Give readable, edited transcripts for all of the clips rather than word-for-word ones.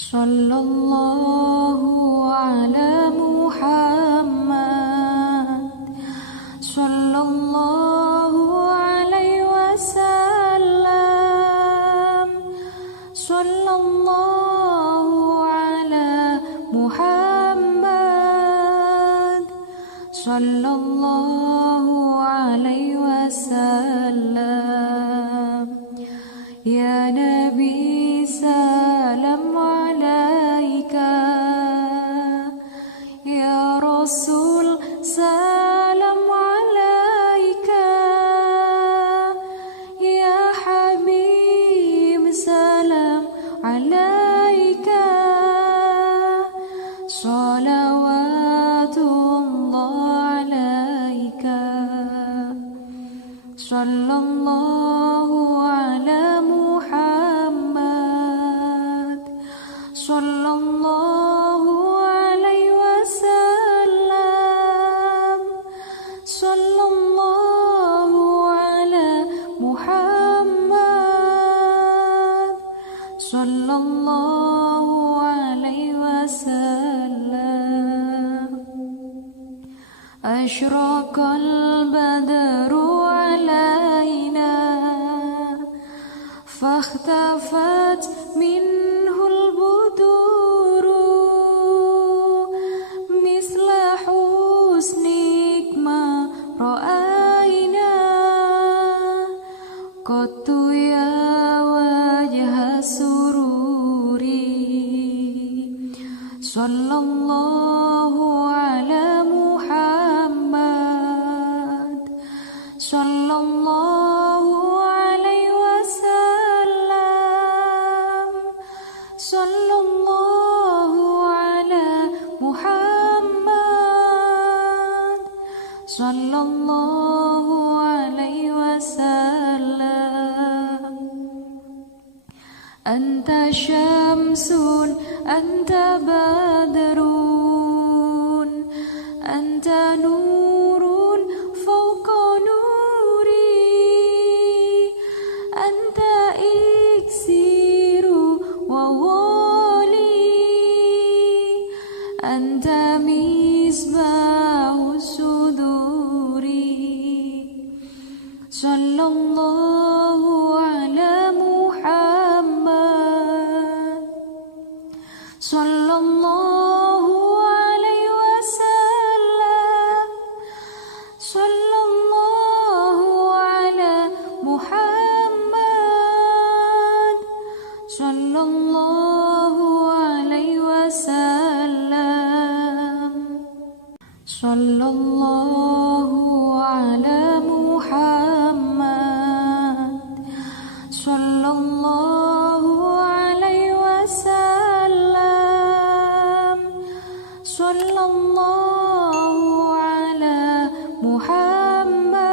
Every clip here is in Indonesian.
Sallallahu ala Muhammad, sallallahu alaihi wasallam, sallallahu ala Muhammad, sallallahu alaihi wasallam. Ya Nabi salam alaika, ya Rasul salam alaika, ya Habib salam alaika, salawatullah alaika, sallallahu ala Muhammad, sallallahu alaihi wasallam, sallallahu ala Muhammad, sallallahu alaihi wasallam. Asyraqal badru alaina, fakhtafat minhul buduru, misla husnik ma ra'aina, qattu ya wajha sururi, sallallahu ala Muhammad, sallallahu alaihi wasallam, sallallahu ala Muhammad, sallallahu alaihi wasallam. Anta syamsun, anta badrun, anta nurun fawqa nuri, anta iksiru wa wali, anta misbahu suduri, sallallahu ala Muhammad, sallallahu alaihi wasallam, sallallahu ala Muhammad, sallallahu alaihi wasallam, sallallahu ala Muhammad, sallallahu alaihi wasallam, sallallahu ala Muhammad,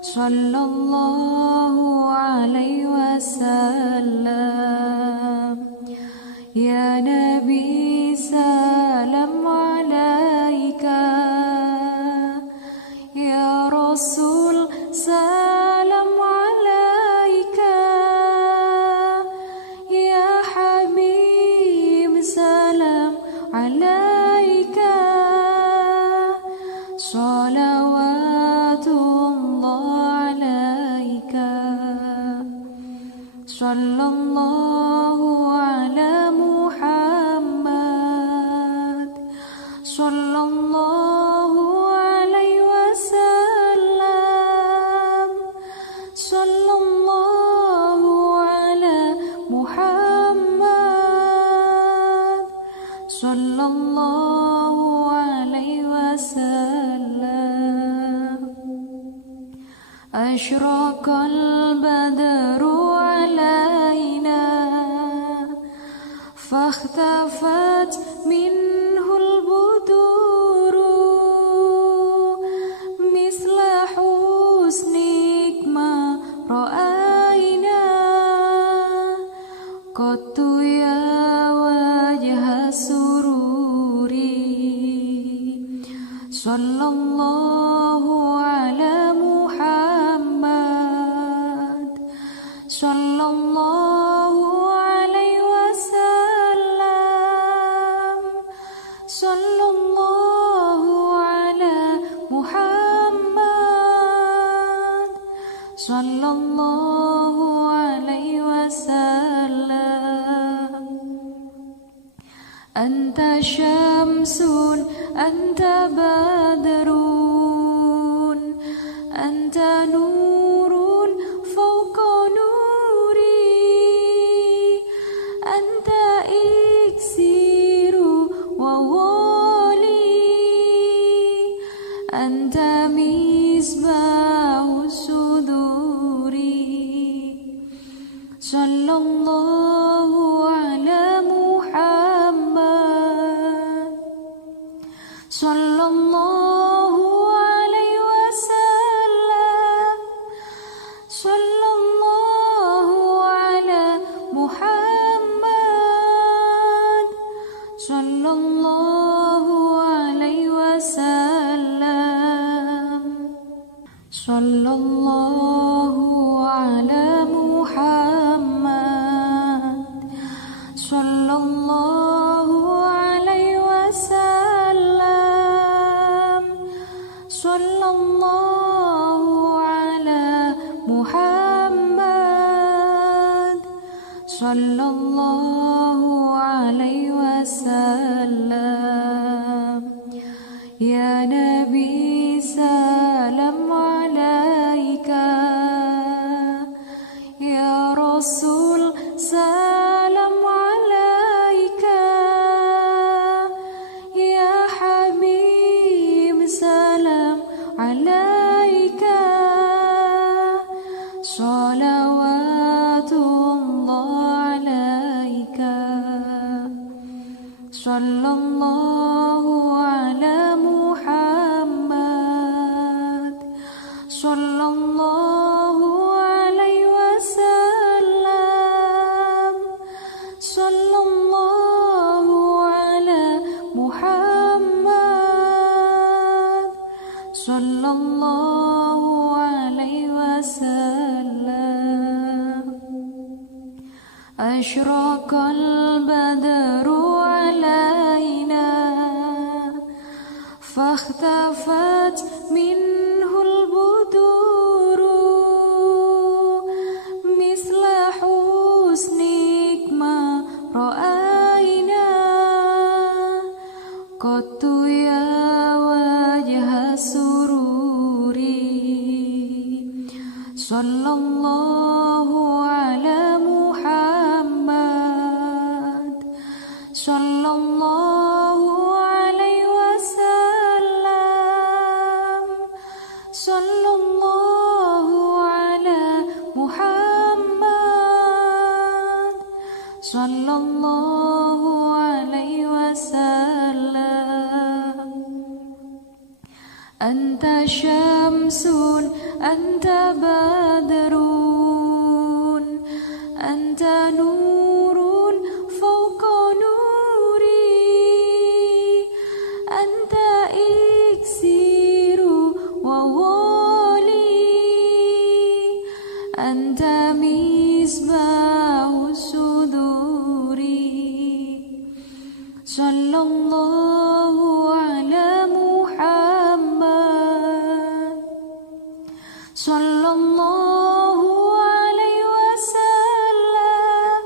sallallahu alaihi wasallam. Ya Nabi salam alaika, ya Rasul salam alaika, ya Habib salam alaika, salawatullah alaika, sallallahu ala Muhammad, sallallahu alaihi wasallam, sallallahu ala Muhammad, sallallahu alaihi wasallam. Asyraqal badru alaina, fakhtafat minhul buduru, misla husnik ma ra'aina, qattu ya wajha sururi, sallallahu ala Muhammad, sallallahu alaihi Anta syamsun, anta badrun, anta nurun fawqa nuri, anta iksiru wa wali, anta misbahu suduri. Sallallahu ala Muhammad, sallallahu alaihi wasallam, sallallahu ala Muhammad, sallallahu alaihi wasallam, sallallahu ala Muhammad, sallallahu alaihi wasallam, sallallahu ala Muhammad, sallallahu alaihi wasallam. Ya Nabi salam alaika, ya Rasul salam alaika, ya Habib salam alaika, salawatullah alaika, sallallahu ala Muhammad, sallallahu alaihi wasallam, sallallahu ala Muhammad, sallallahu alaihi wasallam. Ashraqal badru alaina, fakhtafat minhul buduru, misla husnik ma ra'aina, qattu ya wajha sururi. Sallallahu ala Muhammad, sallallahu alaihi wasallam, sallallahu ala Muhammad, sallallahu alaihi wasallam. Anta syamsun, anta badrun, anta nurun fawqa nuri, anta iksiru wa wali, anta misbahu suduri. Sallallahu ala Muhammad, sallallahu alaihi wasallam,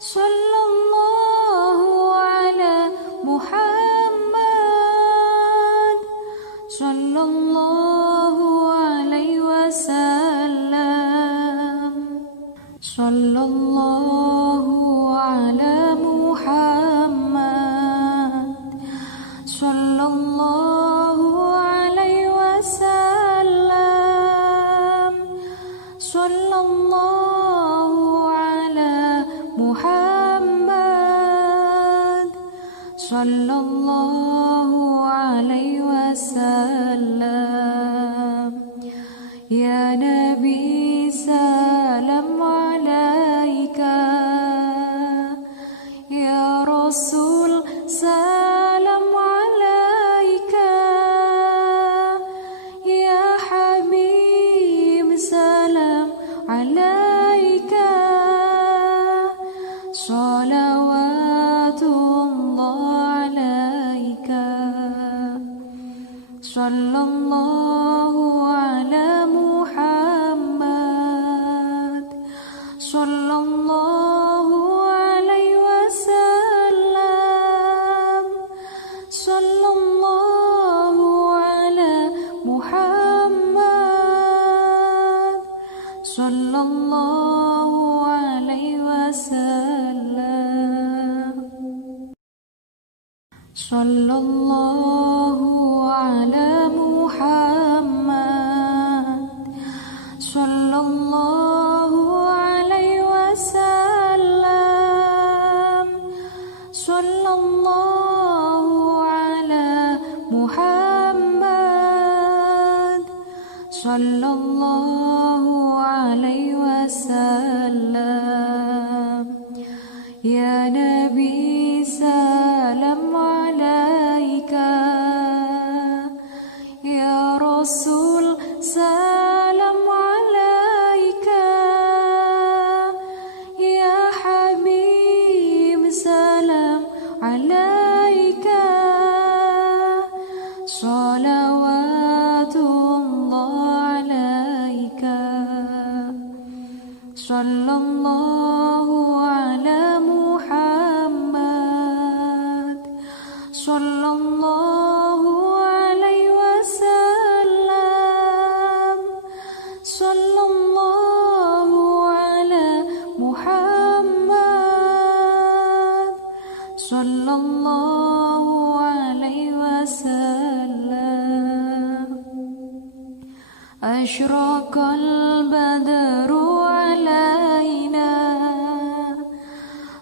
sallallahu ala Muhammad, sallallahu alaihi wasallam, sallallahu ala Muhammad, sallallahu alaihi wasallam, sallallahu ala Muhammad, sallallahu alaihi wasallam. Ya Nabi salam alaika, ya Rasul salam alaika, ya Habib salam alaika, salawatullah alaika, sallallahu ala Muhammad, sallallahu alaihi wasallam, وسلم صلى الله على محمد صلى الله عليه وسلم صلى الله على محمد صلى الله عليه وسلم يا نبي سلام عليك يا رسول سلام عليك يا حبيب سلام عليك صلوات الله عليك صلى الله على محمد صلى الله عليه وسلم صلى الله على محمد صلى الله عليه وسلم أشرق البدر علينا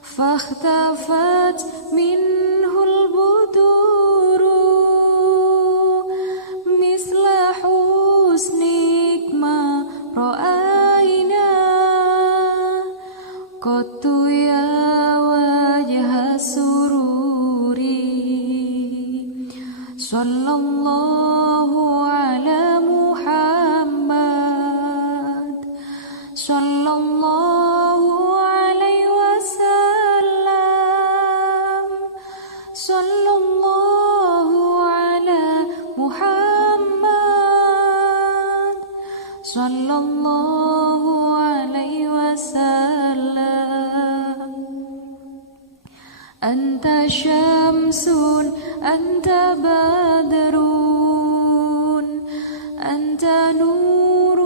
فاختفت منه البدور مثل حسنك ما رأينا قط يا وجه السرور صلى الله على محمد صلى الله عليه وسلم صلى الله على محمد صلى الله عليه وسلم أنت شمس أنت بدر أنت نور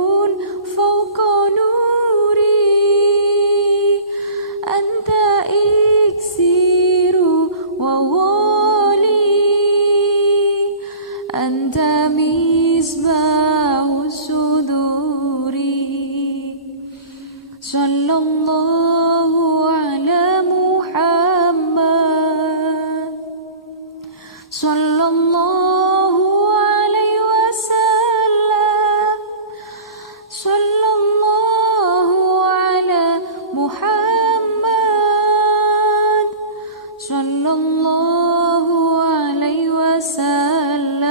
فوق نوري أنت إكسير وولي أنت مصباح الصدور صلى الله على محمد صلى الله عليه وسلم صلى الله على محمد صلى الله عليه وسلم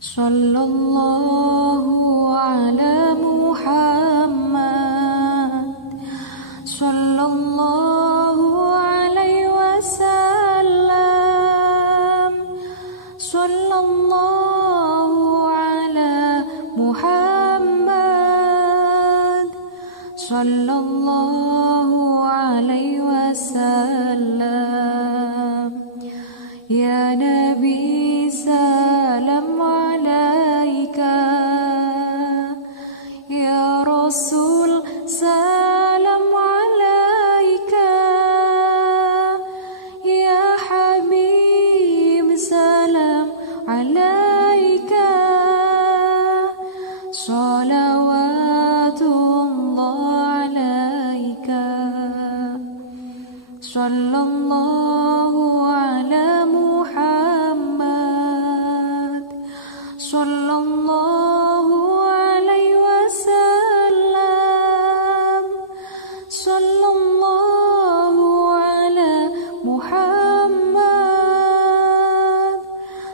صلى الله على محمد صلى الله عليه وسلم صلى الله على محمد صلى الله عليه وسلم يا نبي سلام عليك يا رسول سلام عليك يا حبيب سلام عليك صلوات الله عليك صلى الله على محمد صلى الله عليه وسلم صلى الله على محمد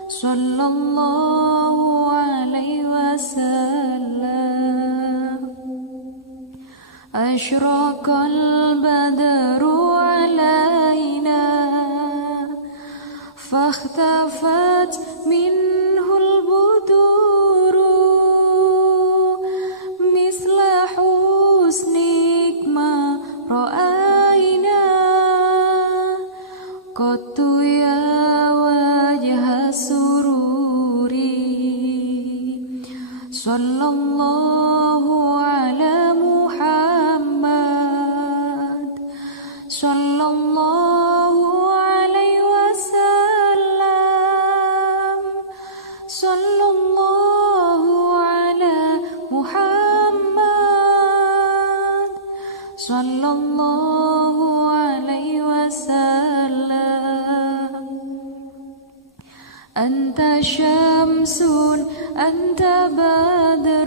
صلى الله عليه وسلم أشرق البدر علينا فاختفت منه البدور مثل حسنك ما رأينا قط يا وجه السرور صلى الله على محمد sallallahu alaihi wasallam, sallallahu ala Muhammad, sallallahu alaihi wasallam. Anta syamsun, anta badrun,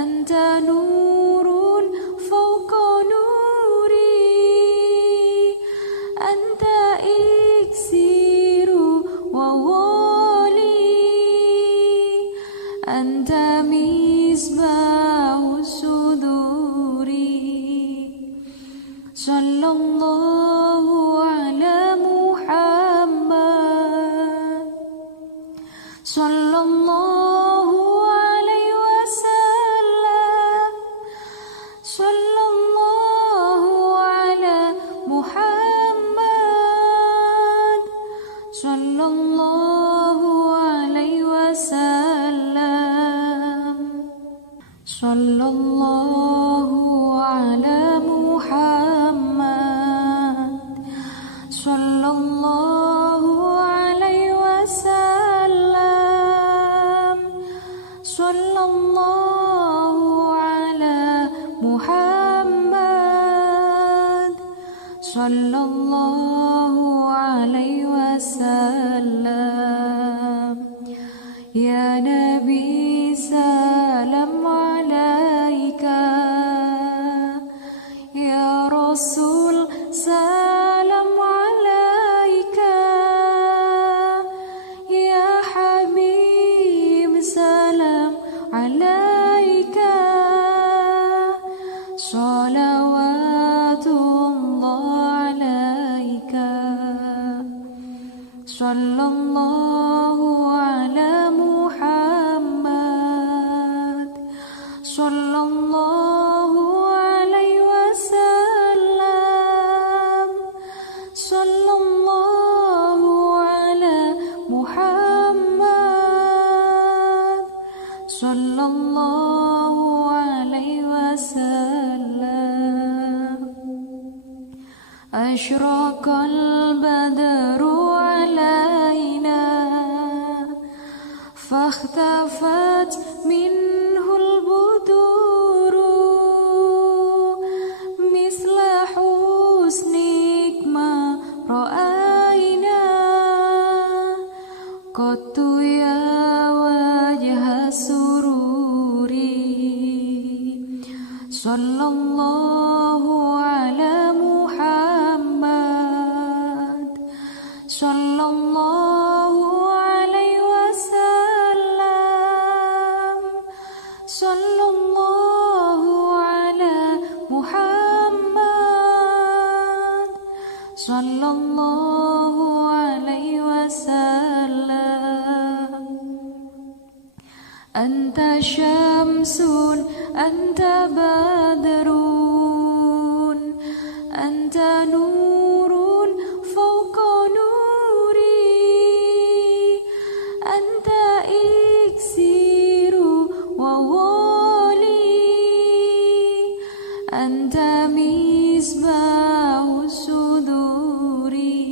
anta nurun fawqa nuri, anta iksiru wa wali, anta misbahu suduri. Sallallahu ala Muhammad, sallallahu alaihi wasallam, sallallahu ala Muhammad, sallallahu alaihi wasallam, sallallahu ala Muhammad, sallallahu alaihi wasallam, sallallahu ala Muhammad, sallallahu alaihi wasallam. Ya Nabi salam alaika, ya Rasul salam alaika, ya Habib salam alaika, salawatullah alaika, sallallahu ala Muhammad, sallallahu alaihi wasallam, sallallahu ala Muhammad, sallallahu alaihi wasallam. Asyraqal badru alaina, fakhtafat minhul buduru, misla husnik ma ra'aina, qattu ya wajha sururi. Sallallahu ala Muhammad, sallallahu alaihi wasallam, sallallahu ala Muhammad, sallallahu alaihi wasallam. Anta syamsun, anta badrun, anta nurun fawqa nuri, anta iksiru wa wali, anta misbahu suduri.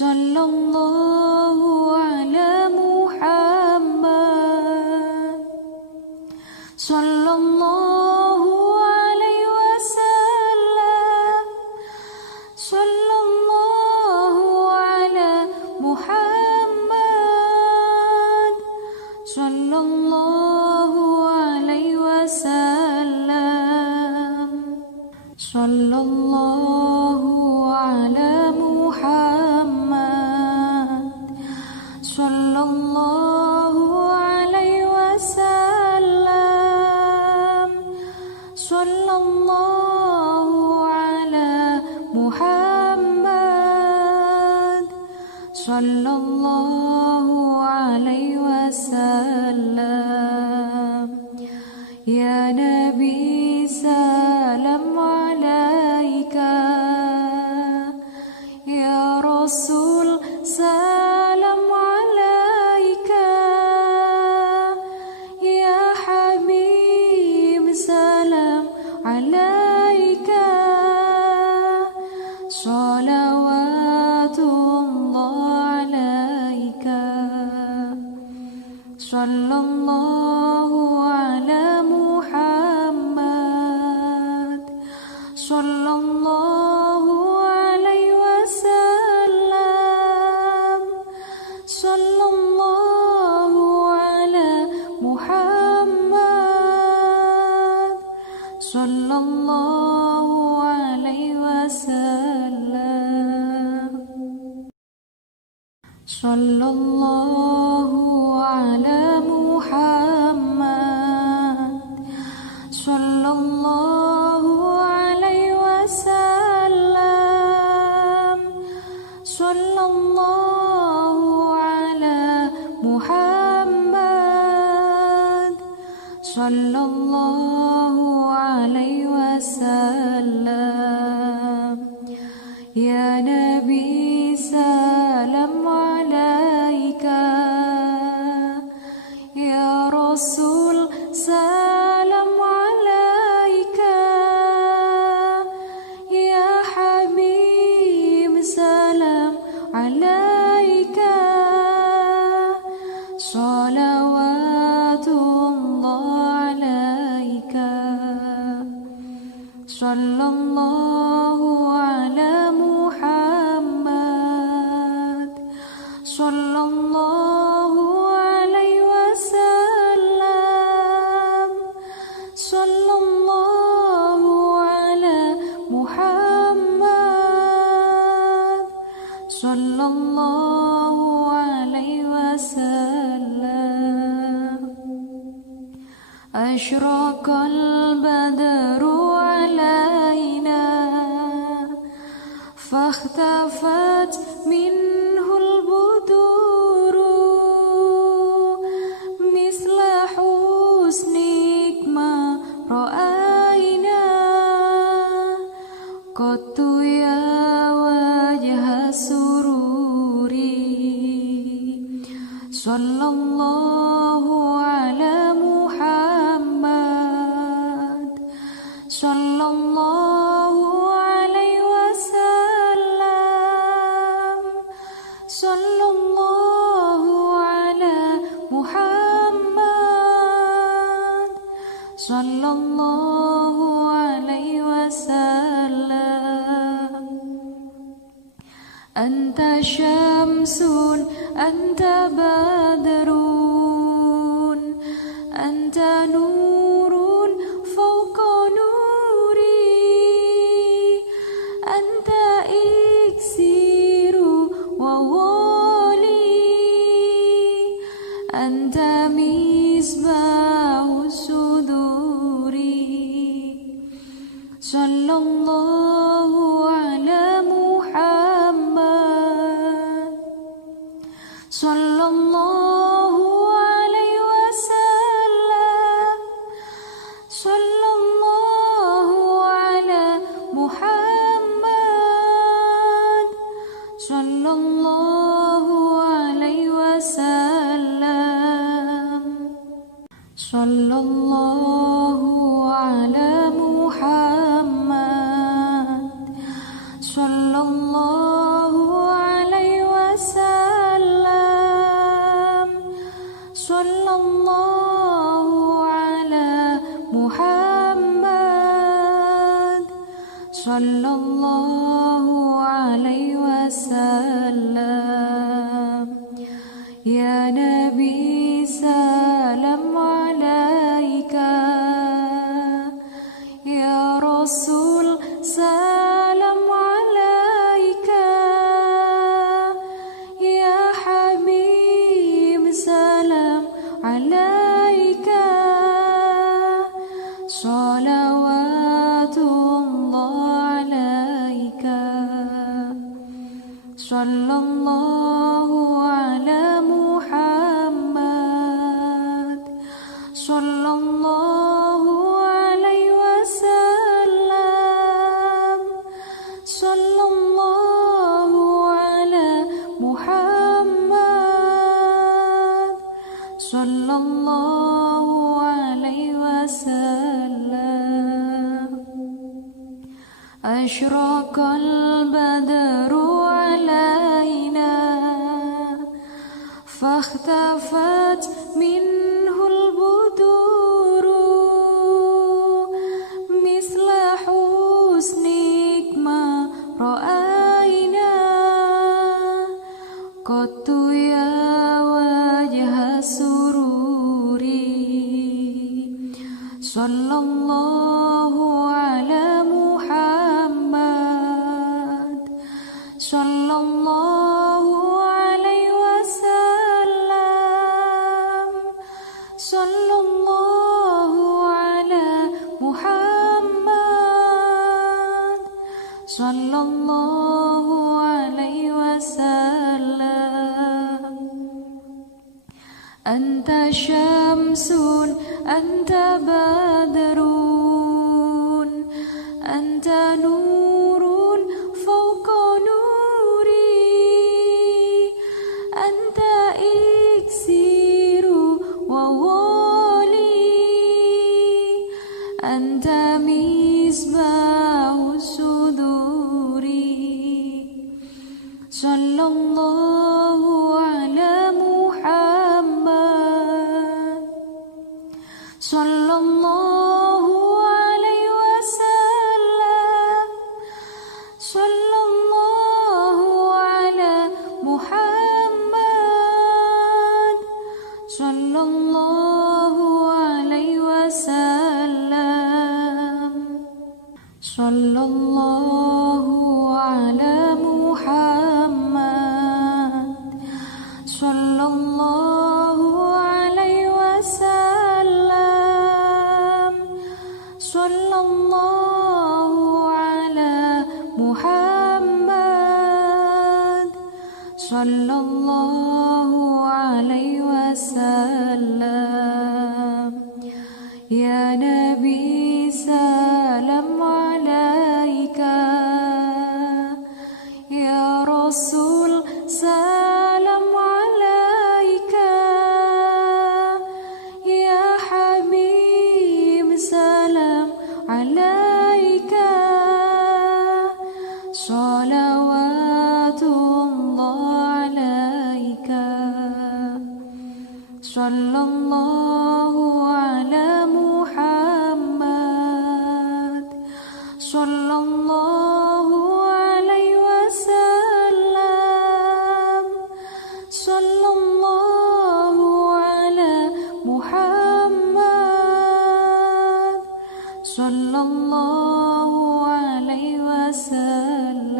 Sallallahu ala Muhammad, sallallahu alaihi wasallam, sallallahu ala Muhammad, sallallahu alaihi wasallam, sallallahu ala Muhammad, sallallahu alaihi wasallam, sallallahu ala Muhammad, sallallahu alaihi wasallam. Ya Nabi salam alaika, ya Rasul salam alaika, ya Habib salam alaika. sallallahu alaihi wasallam, sallallahu ala Muhammad, sallallahu alaihi wasallam, sallallahu ala Muhammad, sallallahu alaihi wasallam, sallallahu ala Muhammad, sallallahu alaihi wasallam. Ya Nabi salam alaika, ya Rasul salam alaika, ya Habib salam alaika, salawatullah alaika, sallallahu ala Muhammad, sallallahu alaihi wasallam, sallallahu ala Muhammad, sallallahu alaihi wasallam. Asyraqal badru alaina, fakhtafat minhul buduru, misla husnik ma ra'aina, qattu ya wajha sururi, sallallahu ala Muhammad, sallallahu alaihi wasallam, sallallahu ala Muhammad, sallallahu alaihi wasallam. Anta syamsun, anta badrun, anta nurun fawqa nuri, anta iksiru wa wali, anta misbahu suduri, sallallahu ala Muhammad, sallallahu alaihi wasallam, sallallahu ala Muhammad, sallallahu alaihi wasallam, sallallahu ala Muhammad, sallallahu alaihi wasallam, sallallahu ala Muhammad, sallallahu alaihi wasallam. Ya Nabi salam alaika, ya Rasul salam alaika, ya Habib salam alaika, salawatullah alaika, sallallahu ala Muhammad, sallallahu alaihi wasallam, sallallahu ala Muhammad, sallallahu alaihi wasallam. Asyraqal badru alaina, fakhtafat minhul buduru, misla husni sallallahu alaihi wasallam. Anta syamsun, anta badrun, anta nurun fawqa nuri, anta iksiru wa wali, anta misbahu suduri. Sallallahu ala Muhammad, sallallahu alaihi wasallam, sallallahu ala Muhammad, sallallahu alaihi wasallam, sallallahu ala Muhammad, sallallahu alaihi wasallam, sallallahu ala Muhammad, sallallahu alaihi wasallam. Ya Nabi salam alaika, ya Rasul salam alaika, ya Habib salam alaika, salawatullah alaika, sallallahu ala Muhammad, sallallahu alaihi wasallam, sallallahu ala Muhammad, sallallahu alaihi wasallam.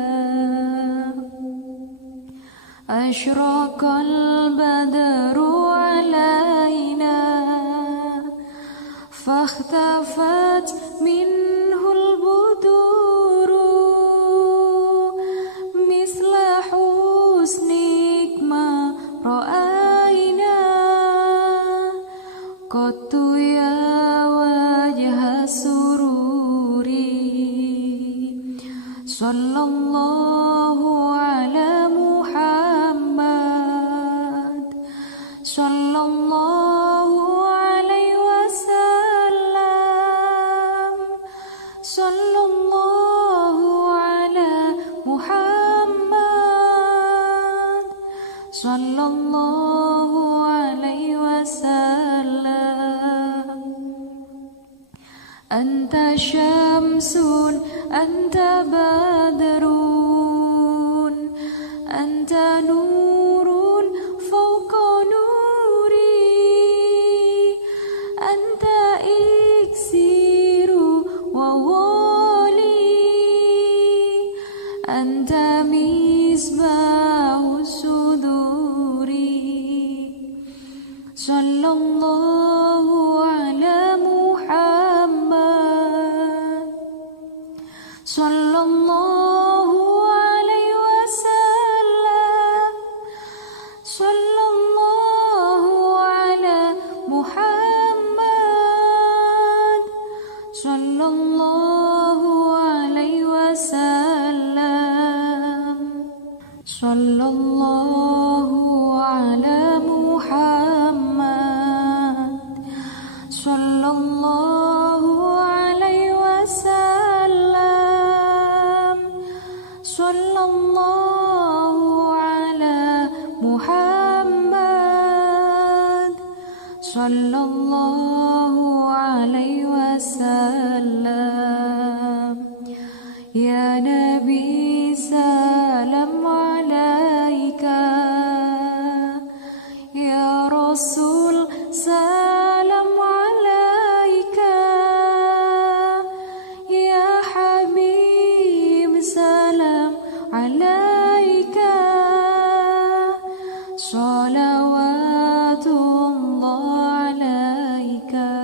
Ashraqal badru alaina, fakhtafat minhul buduru, misla husnik ma ra'aina, qattu ya wajha sururi. Sallallahu ala Muhammad, sallallahu alaihi wasallam, sallallahu ala Muhammad, sallallahu alaihi wasallam. Anta syamsun, anta badrun, anta nurun fawqa nuri, anta iksiru wa wali, anta misbahu suduri. Sallallahu ala Muhammad, sallallahu alaihi wasallam, sallallahu ala Muhammad, sallallahu alaihi wasallam, sallallahu ala Muhammad, sallallahu alaihi wasallam, sallallahu ala Muhammad, sallallahu alaihi wasallam. Ya Nabi salam alaika, ya Rasul salam alaika, ya Habib salam alaika, salawatullah alaika,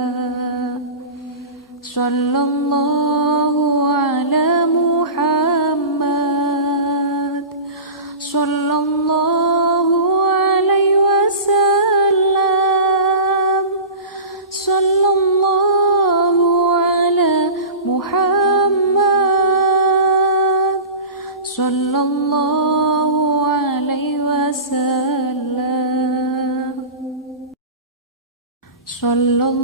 sallallahu ala Muhammad, sallallahu alaihi wasallam. Sallallahu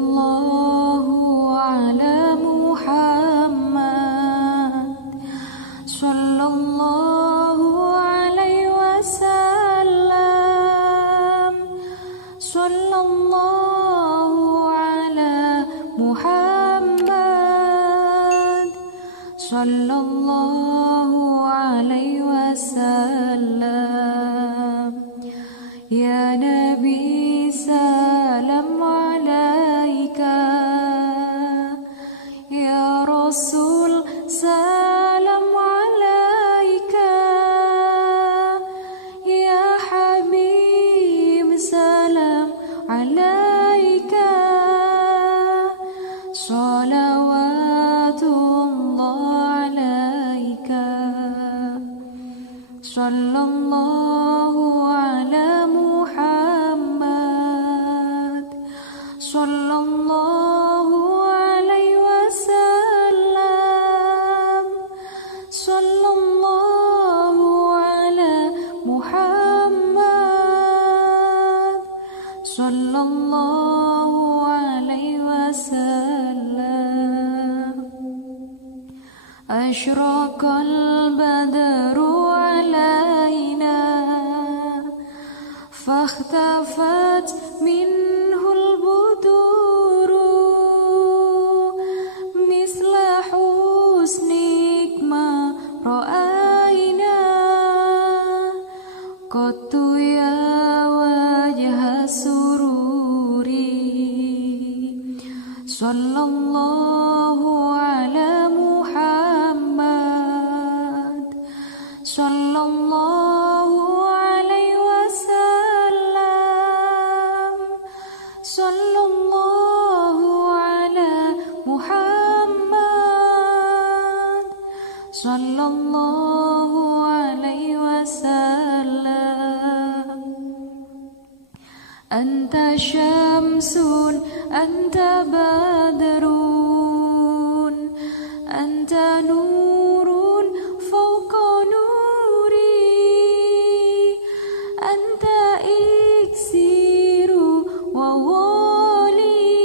ala Muhammad, sallallahu alaihi wasallam. Sallallahu ala Muhammad, sallallahu alaihi wasallam. Ya Nabi salam alaika, ya Rasul salam alaika, ya Habib salam alaika. Salawatullah alaika, sallallahu ala Muhammad, sallallahu alaihi wasallam. Sallallahu ala Muhammad, sallallahu alaihi wasallam. Ashraqal badru alaina, fakhtafat minhul buduru, misla husnik ma ra'aina, qattu ya wajha sururi. Sallallahu ala Muhammad, sallallahu alaihi wasallam. Sallallahu ala Muhammad, sallallahu alaihi wasallam. Anta syamsun, anta badrun, anta nurun fawqa nuri, anta iksiru wa wali,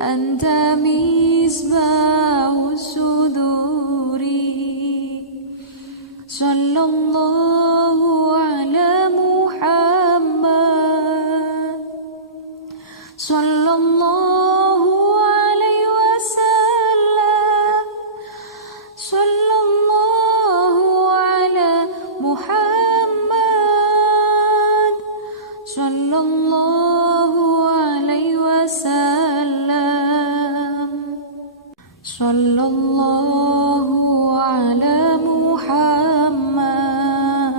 anta misbahu suduri. Sallallahu ala Muhammad, sallallahu alaihi wasallam. Sallallahu ala Muhammad, sallallahu alaihi wasallam. Sallallahu ala Muhammad,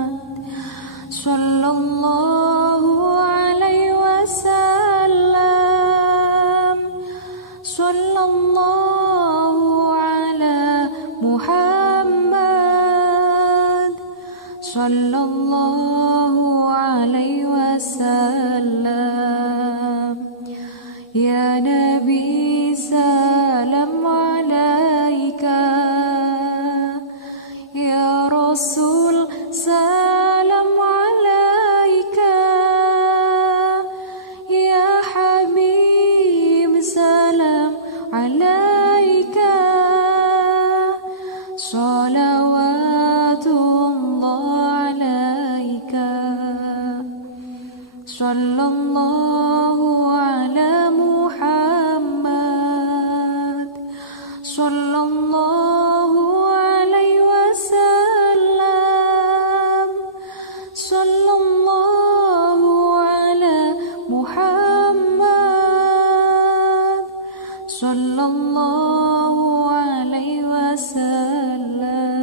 sallallahu alaihi wasallam. Sallallahu ala Muhammad, sallallahu alaihi wasallam. Ya Nabi salam alaika, ya Rasul salam alaika, ya Habib salam alaika. Salawatullah alaika, sallallahu ala Muhammad, sallallahu alaihi wasallam. Sallallahu ala Muhammad, sallallahu alaihi wasallam.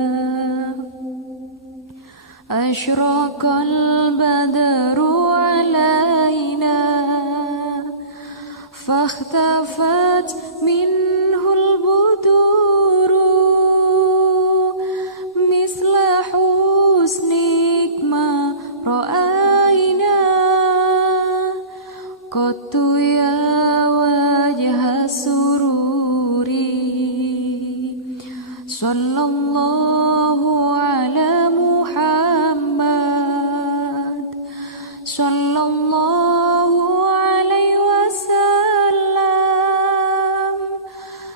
Ashraqal badru alaina, fakhtafat minhul buduru, misla husnik ma ra'aina, qattu ya wajha sururi. Sallallahu ala Muhammad. Sallallahu alaihi wasallam.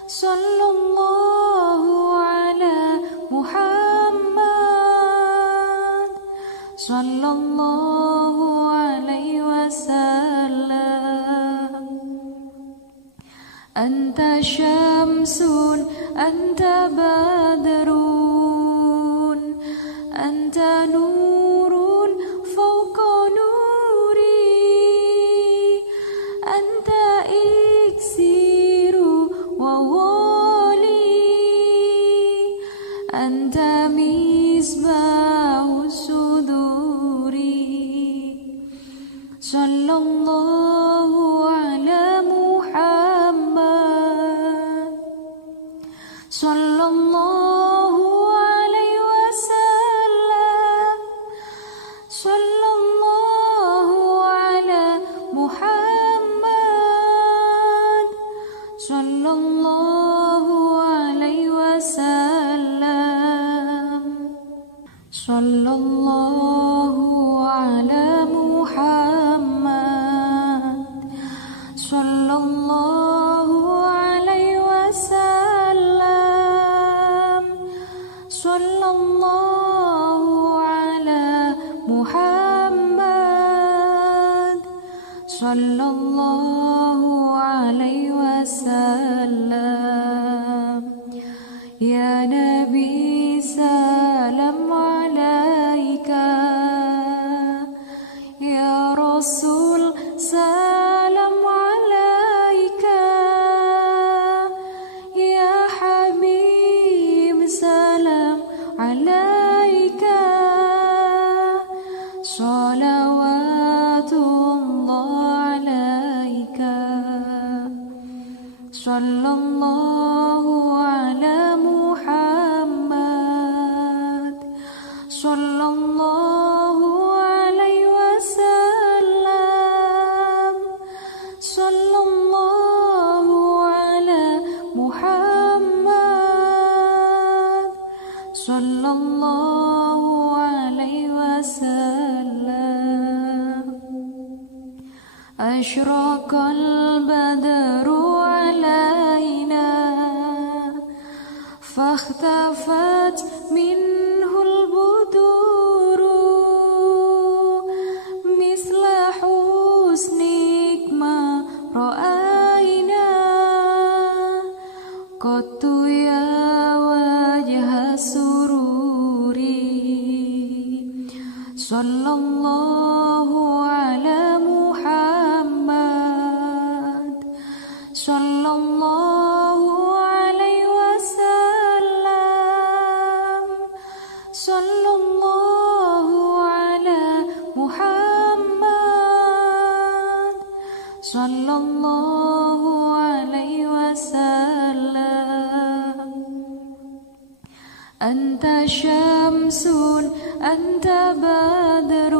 Sallallahu ala Muhammad. Sallallahu alaihi wasallam. Anta syamsun, anta badrun, anta nurun fawqa nuri, anta iksiru wa wali, anta misbahu suduri. Sallallahu ala Muhammad. Sallallahu alaihi wasallam. Sallallahu ala Muhammad. Sallallahu alaihi wasallam. Sallallahu ala Muhammad. Sallallahu alaihi wasallam. Sallallahu ala Muhammad. Sallallahu alaihi wasallam. Ya Nabi salam alaika, ya Rasul salam alaika, ya Habib salam alaika. Salawatullah alaika. Sallallahu ala Muhammad. Sallallahu alaihi wasallam. Sallallahu ala Muhammad. Sallallahu alaihi wasallam. Ashraqal badru alaina, fakhtafat minhul buduru, misla husnik ma ra'aina, qattu ya wajha sururi. Sallallahu ala Muhammad. Sallallahu alaihi wasallam. Sallallahu ala Muhammad. Sallallahu alaihi wasallam. Anta syamsun, anta badrun,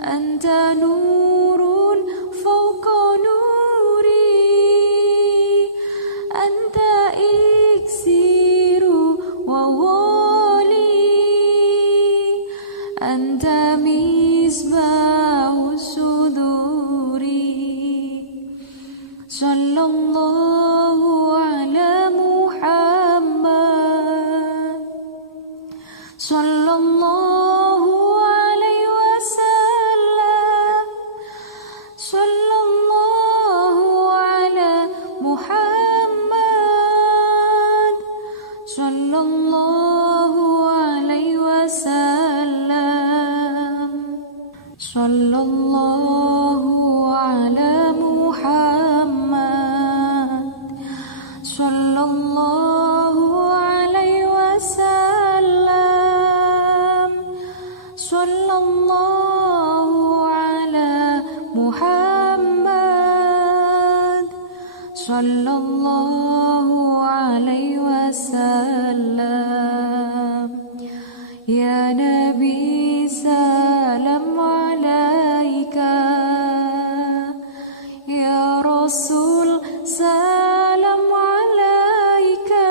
anta nurun fawqa nuri, anta iksiru wa wali, anta misbahu suduri. Sallallahu ala Muhammad. Sallallahu alaihi wasallam. Sallallahu ala Muhammad. Sallallahu alaihi wasallam. Sallallahu ala Muhammad. Sallallahu alaihi wasallam. Sallallahu ala Muhammad. Sallallahu alaihi wasallam. Ya Nabi salam alaika, ya Rasul salam alaika,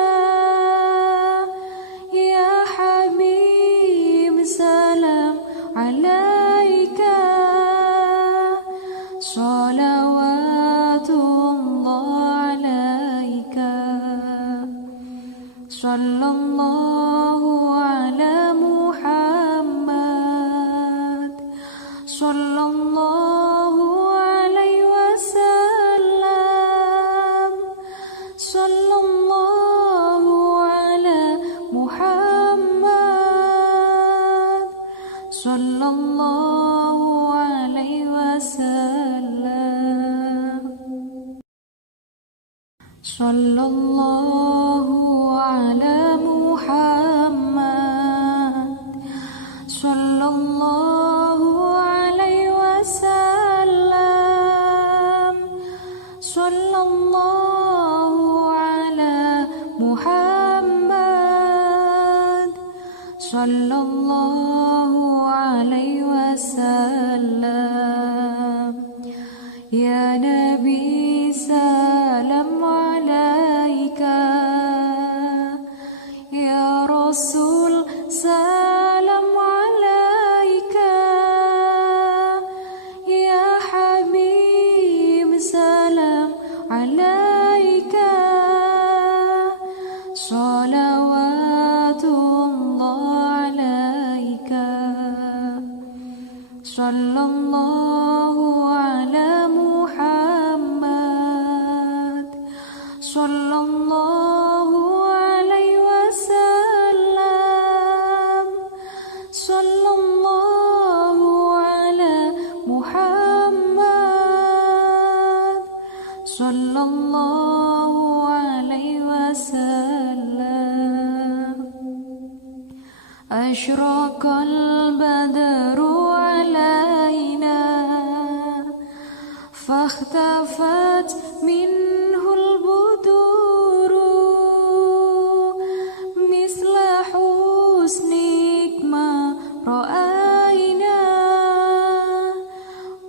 Sallallahu ala Muhammad. Sallallahu alaihi wasallam. Sallallahu ala Muhammad. Sallallahu alaihi wasallam. Sallallahu ala Muhammad. Sallallahu alaihi wasallam. Sallallahu ala Muhammad. Sallallahu alaihi wasallam. Ya Nabi salam alaika, ya Rasul salam alaika, ya Habib salam alaika. Salawatullah alaika. Sallallahu ala Muhammad. Sallallahu alaihi wasallam. Sallallahu ala Muhammad. Sallallahu alaihi wasallam. Ashraqal badru alaina, fakhtafat minhul buduru, misla husnik ma ra'aina,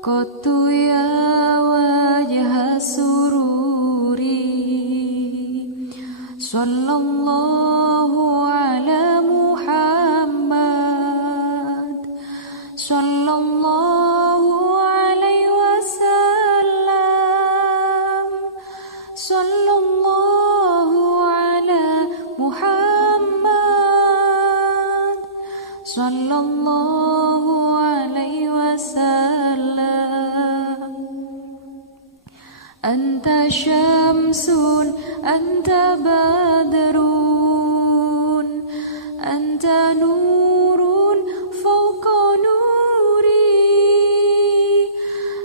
qattu ya wajha sururi. Sallallahu ala Muhammad. Sallallahu alaihi wasallam. Sallallahu ala Muhammad. Sallallahu alaihi wasallam. Anta syamsun, anta badrun, anta nurun fawqa nuri,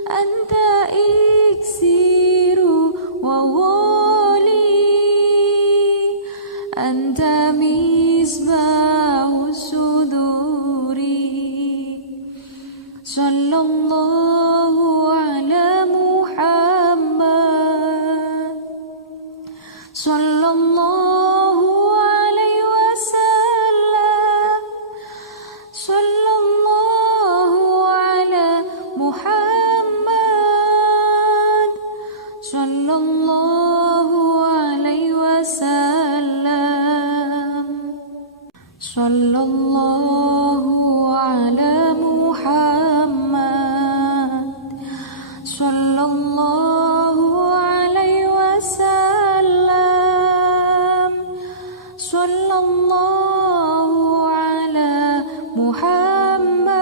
anta iksiru wa wali, anta misbahu suduri. Sallallahu ala Muhammad. Sallallahu alaihi wasallam. Sallallahu ala Muhammad. Sallallahu alaihi wasallam. Sallallahu ala Muhammad. Sallallahu alaihi wasallam. Sallallahu ala Muhammad.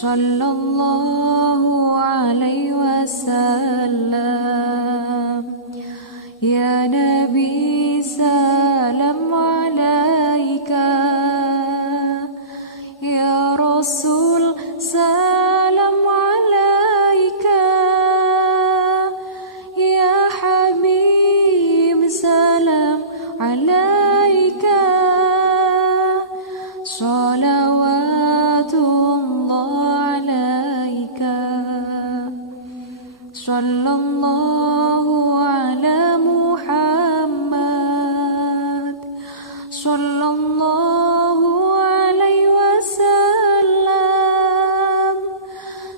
Sallallahu alaihi wasallam. Ya Nabi salam alaika, ya Rasul salam alaika, ya Habib salam alaika. Salawatullah alaika. Sallallahu ala Muhammad. Sallallahu alaihi wasallam.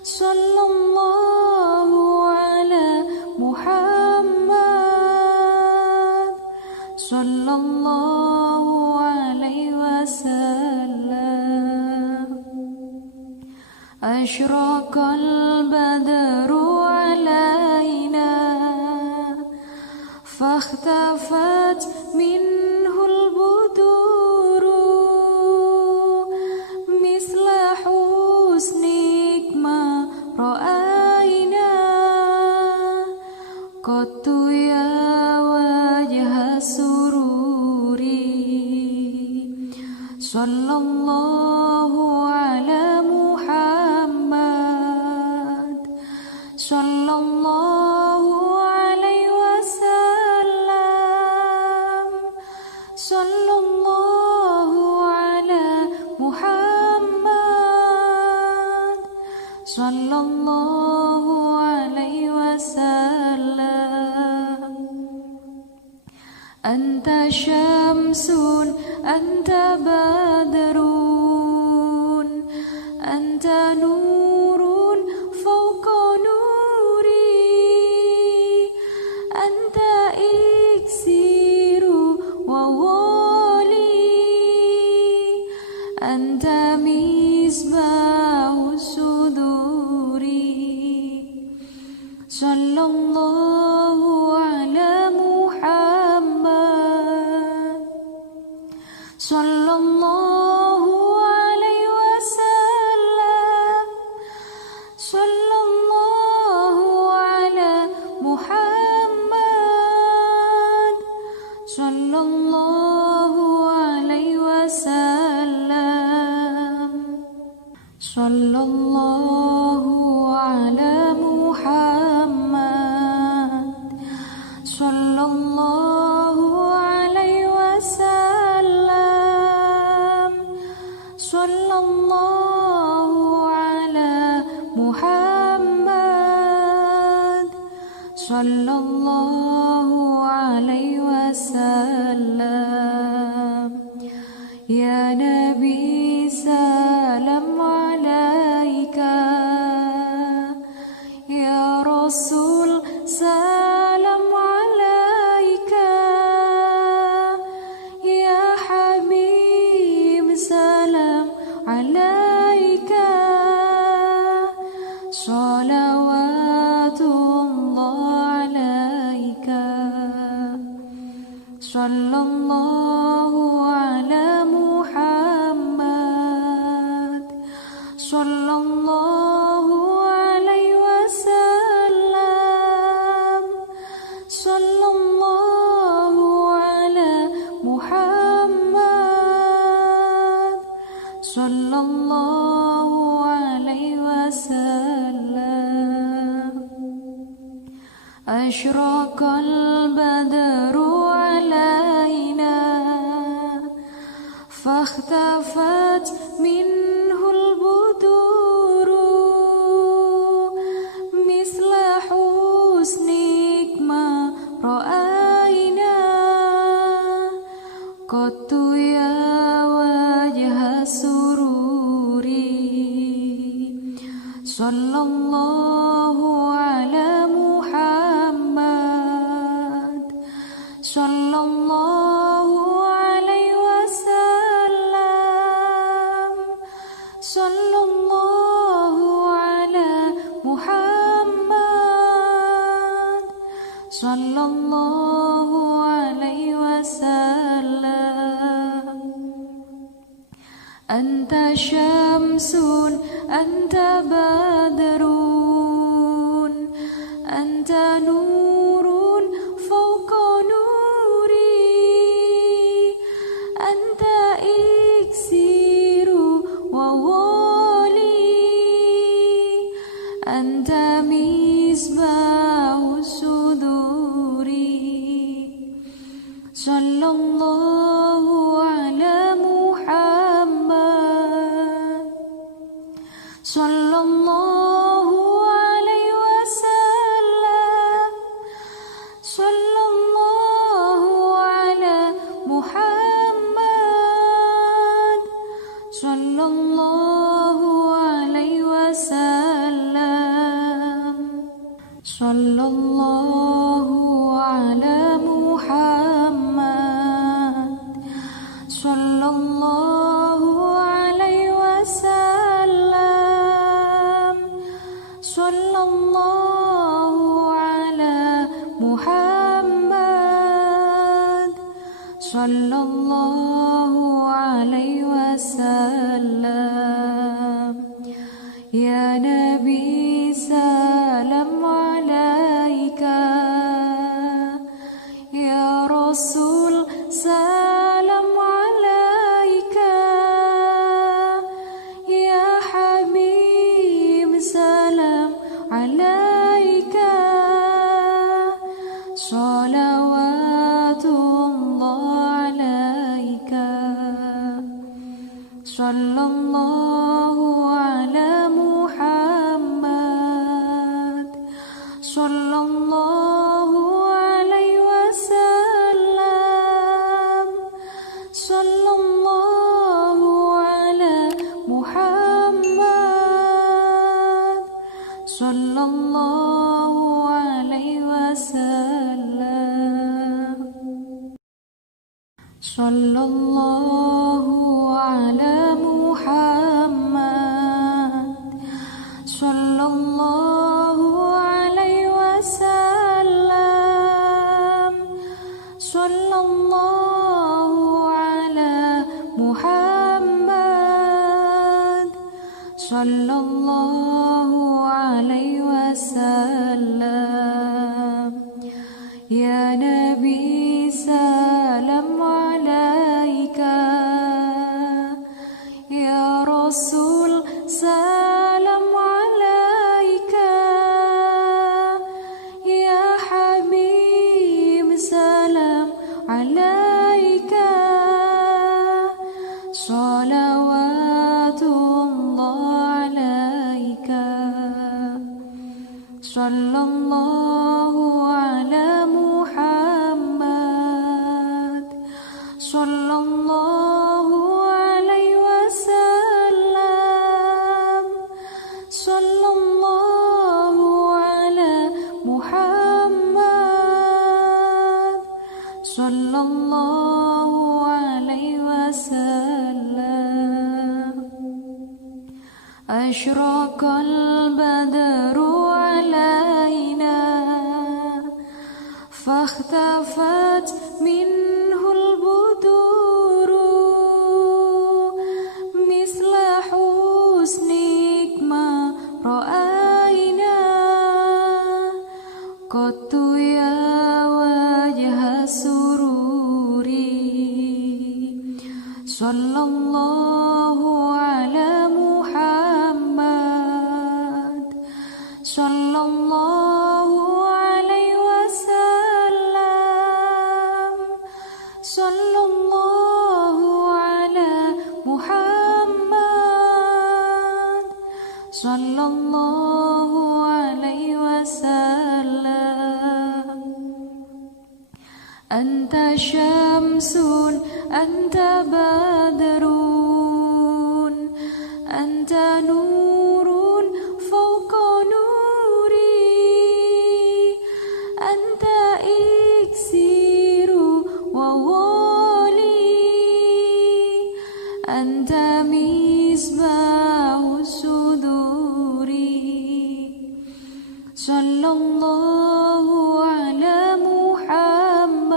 Sallallahu ala Muhammad. Sallallahu alaihi wasallam. Ashraqal badru alaina, فاختفت منه البدور مثل حسنك ما رأينا قط يا وجه سروري صلى الله على محمد صلى الله عليه وسلم صلى الله على محمد صلى الله عليه وسلم أنت شمس أنت بدر أنت نور فوق نوري أنت إكسير وولي أنت مصباح الصدور صلى الله على محمد صلى الله عليه وسلم صلى الله على محمد صلى الله عليه وسلم صلى الله على محمد صلى الله عليه وسلم صلى الله على محمد صلى الله عليه وسلم يا نبي سلام عليك يا رسول سلام عليك يا حبيب سلام عليك صلوات الله عليك صلى الله على محمد صلى الله عليه وسلم صلى الله على محمد صلى الله عليه وسلم أشرق البدر علينا فاختفت منه البدور مثل حسنك ما رأينا قط يا وجه سروري صلى الله على محمد صلى الله عليه وسلم صلى الله على محمد صلى الله عليه وسلم أنت شمس أنت بدر أنت نور فوق نوري أنت إكسير وولي أنت مصباح الصدور صلى الله على محمد صلى الله عليه وسلم صلى الله على محمد صلى الله عليه وسلم صلى الله على محمد صلى الله عليه وسلم sallallahu alaihi wasallam. Ya Nabi salam alaika, ya Rasul salam alaika, ya Habib salam alaika, salawatullah alaika, sallallahu ala Muhammad, sallallahu alaihi wasallam, sallallahu ala Muhammad, sallallahu alaihi wasallam, sallallahu ala Muhammad, sallallahu alaihi wasallam, sallallahu ala Muhammad, sallallahu alaihi wasallam. Ya Nabi salam alaika, ya Rasul salam alaika, ya Habib salam alaika, salawatullah alaika, sallallahu ala Muhammad, sallallahu alaihi wasallam, sallallahu ala Muhammad, sallallahu alaihi wasallam. Ashraqal badru alaina, fahtafat minhul buduru, misla husnik ma ra'aina, qattu ya wajha sururi, sallallahu ala Muhammad, sallallahu alaihi wasallam, sallallahu ala Muhammad, sallallahu alaihi wasallam. Anta syamsun, anta badrun, anta nurun fawqa nuri, anta iksiru wa wali, anta misbahu suduri, sallallahu ala Muhammad,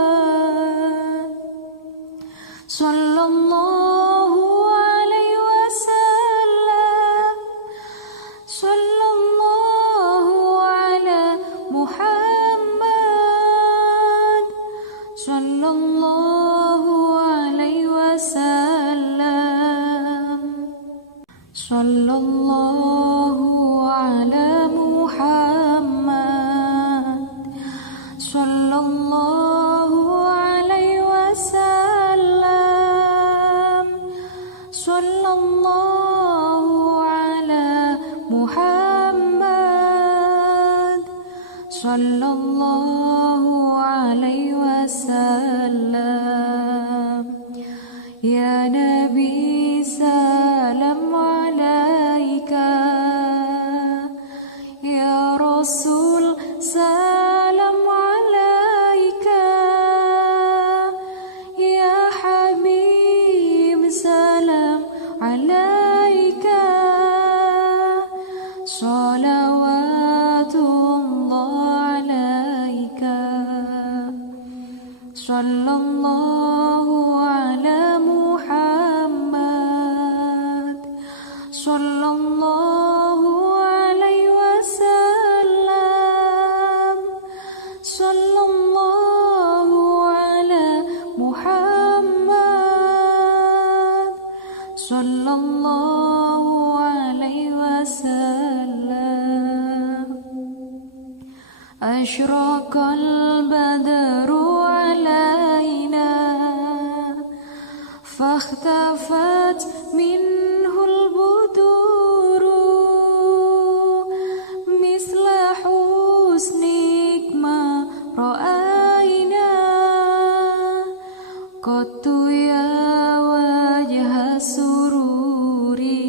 sallallahu alaihi wasallam, sallallahu ala Muhammad, sallallahu alaihi wasallam, sallallahu ala Muhammad, sallallahu alaihi wasallam, sallallahu ala Muhammad, sallallahu alaihi wasallam. Ya Nabi salam alaika, ya Rasul salam alaika, ya Habib salam alaika, salawatullah alaika, sallallahu sallallahu alaihi wasallam. Asyraqal badru alaina fakhtafat minhul buduru misla husnik ma ra'aina qattu ya wajha sururi.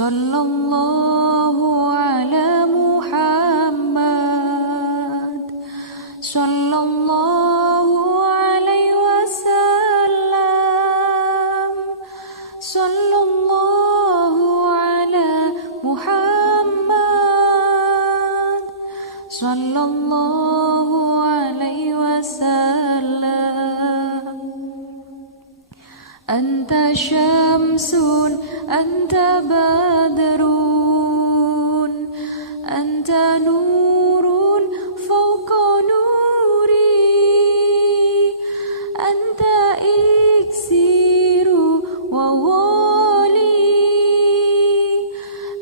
Sallallahu ala Muhammad sallallahu alaihi wasallam. Sallallahu ala Muhammad sallallahu alaihi wasallam. Anta syamsun anta badrun anta nurun fawqa nuri anta iksiru wa wali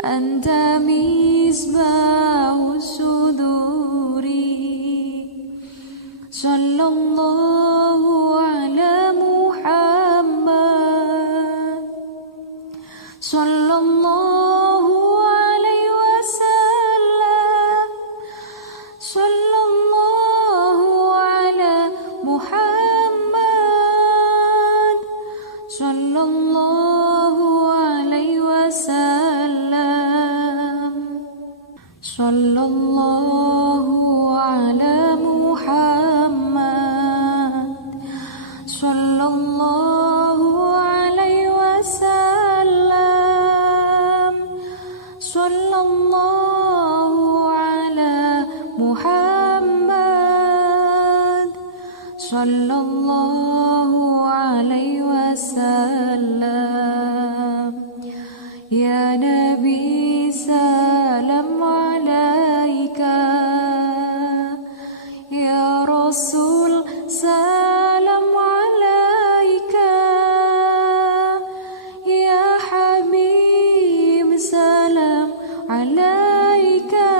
anta misbahu suduri. Sallallahu ala Muhammad sallallahu alaihi wasallam. Sallallahu ala Muhammad sallallahu alaihi wasallam. Sallallahu ala Muhammad sallallahu alaihi wasallam. Sallallahu ala Muhammad sallallahu alaihi wasallam. Ya Nabi salam alaika, ya Rasul salam alaika, ya Habib salam alaika.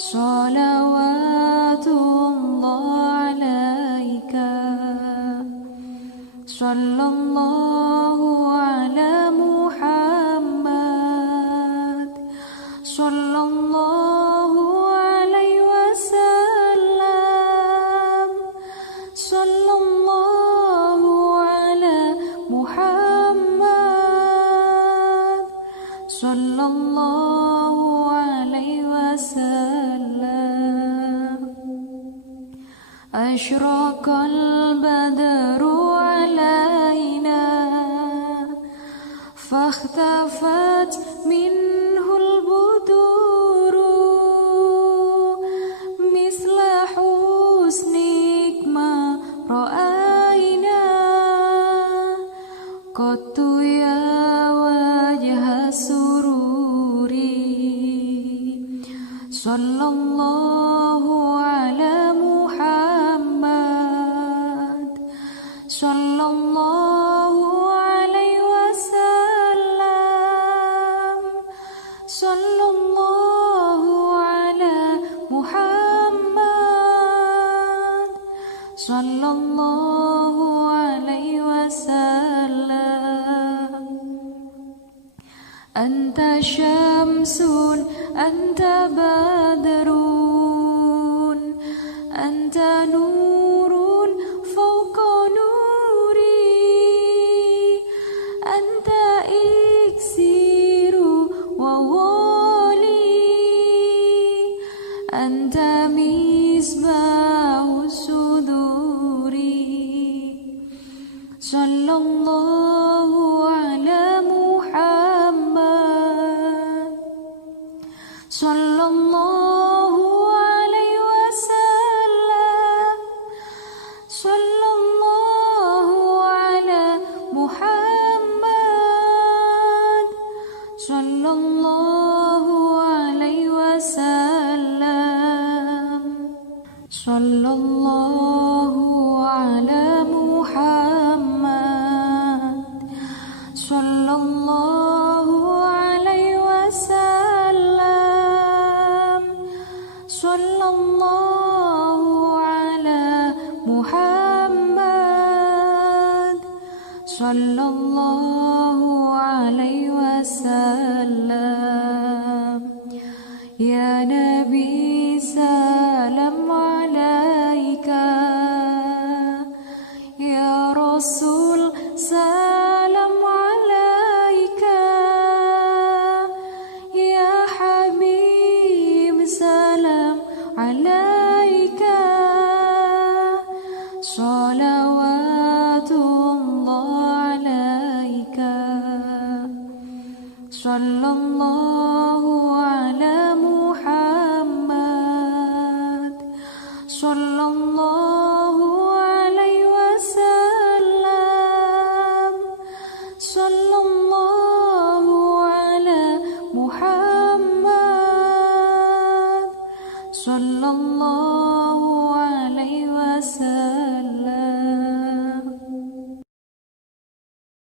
Salawatullah alaika. Sallallahu ala Muhammad sallallahu alaihi wasallam. Sallallahu ala Muhammad sallallahu alaihi wasallam. Asyraqal badru alaina fakhtafat minhul buduru misla husnik ma ra'aina qattu ya wajha sururi. Sallallahu ala Muhammad sallallahu alaihi wasallam. Sallallahu ala Muhammad sallallahu alaihi wasallam. Anta syamsun anta badrun anta nurun fawqa nuri anta iksiru wa wali anta misbahu suduri. Sallallahu ala Muhammad sallallahu alaihi wasallam. Sallallahu ala Muhammad sallallahu alaihi wasallam. Sallallahu ala Muhammad sallallahu alaihi wasallam. Sallallahu ala Muhammad. Sallallahu alaihi wasallam. Ya Nabi salam alaika. Ya Rasul salam alaika. Ya Habib salam alaika. Salawatullah alaika. Sallallahu ala Muhammad. Sallallahu alaihi wasallam. Sallallahu ala Muhammad. Sallallahu